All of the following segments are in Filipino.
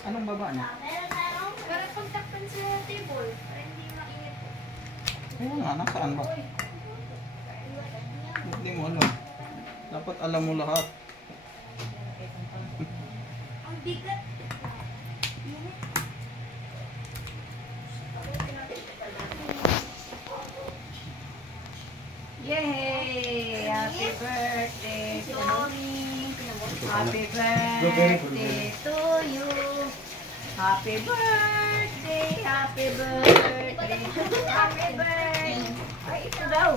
Anong baba na? Para kontaktan sa table. Para hindi mainit. Ayun nga, nasaan ba? Hindi mo alam. Dapat alam mo lahat. Ang bigat. Yay! Happy birthday to me. Happy birthday to you. Happy birthday, happy birthday, happy birthday. Ay, ito daw.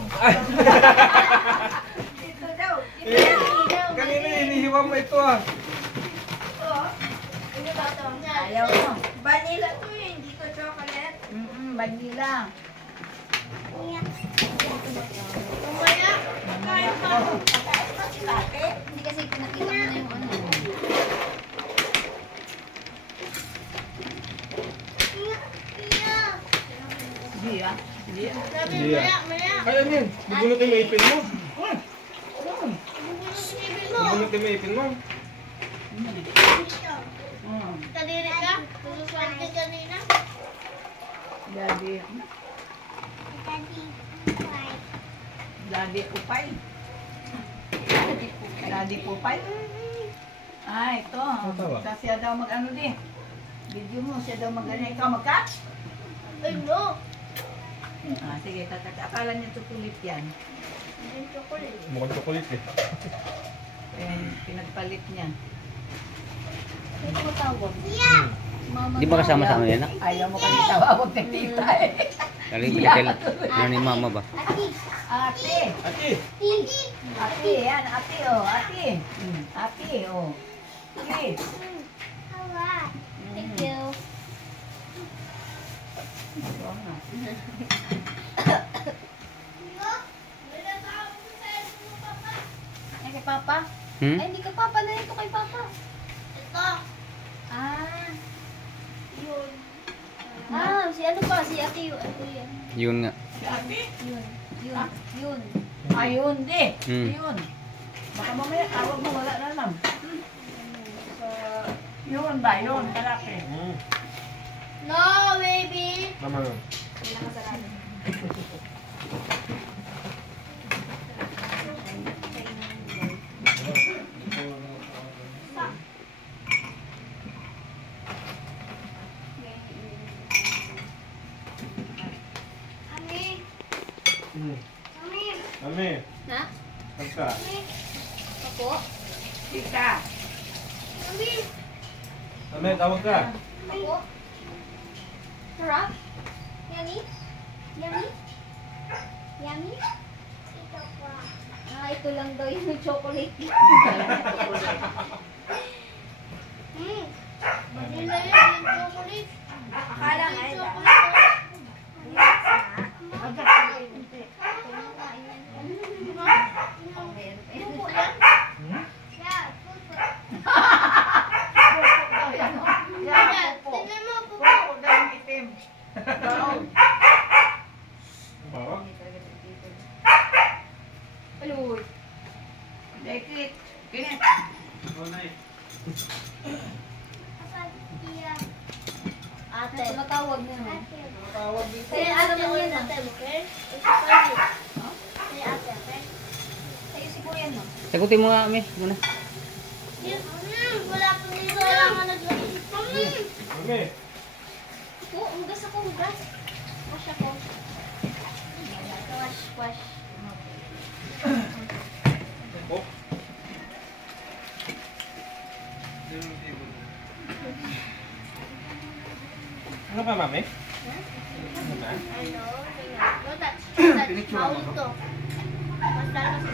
Ito daw. Kanina inihiwa mo ito ah. Ayaw mo. Vanilla to eh, hindi ko chocolate. Vanilla. Umaya, kain pa ako. Hindi kasi pinakita mo na yung ano. Hindi ah. Hindi ah. Sabi, Hindi maya, maya. Kaya yan. Bubunutin mo ipin mo. Ibig mo. Bubunutin mo ipin mo. Kadiri ka? Sususuan ka kanina? Daddy. Daddy Pupay. Daddy Pupay. Ah, ito. Sa siya daw mag-ano di. Video mo, siya daw mag-ano. Ikaw mag-cut? Ay, no. Ah, sige, tatak. Akala niya chocolate yan. Yung chocolate. Mukhang chocolate eh. Eh, pinagpalit niya. May tumatawag. Di ba kasama sa amin yan? Ayaw mo kami tawag ng tita eh. Kali bilakil ano ni mama ba? Ate. Ate! Ate, yan. Ate, oh. Ate. Ate, oh. Ate. Thank you. Ay, kay Papa? Hmm? Ay, hindi ka Papa na ito kay Papa. Ito. Ah. Yun. Ah, si ano pa? Si Ate yun. Ate yun. Yun nga. Si ate? Yun. Yun. Yun. Ayun, di. Hmm. Yun. Baka mamaya, tawag mo, wala na lang. Yun ba? Yun, kalaki. No, baby. Tama yun. Ami. Ami. Ami, Na? pagka. Ako? Tita. Ami. Ami, tawag ka. Ako? Sarap? Yummy? Yummy? Yummy? Ito pa. Ah, ito lang daw yung chocolate. Vanilla yun, yung chocolate. Akala nga Yung yun. chocolate. Pupo yan. Yeah, pupo. Yan, tingnan mo, pupo. Itim. Bawa? Aluy. Dekit. Kinit. Ate. Tumatawag na naman. Tawag dito. Kaya alam mo yan, ate mo, okay? Kaya ate, okay? Sa'yo siguro yan, no? Sagutin mo nga, Ami. Muna. Wala po dito. Wala nga naglagay. Ami! Oo, hugas ako, hugas. Wash ako. Wash, wash. Oh. Ano pa, Mami? Ano na? Ano? No touch. No touch. Bawal ito. Mas lalo sa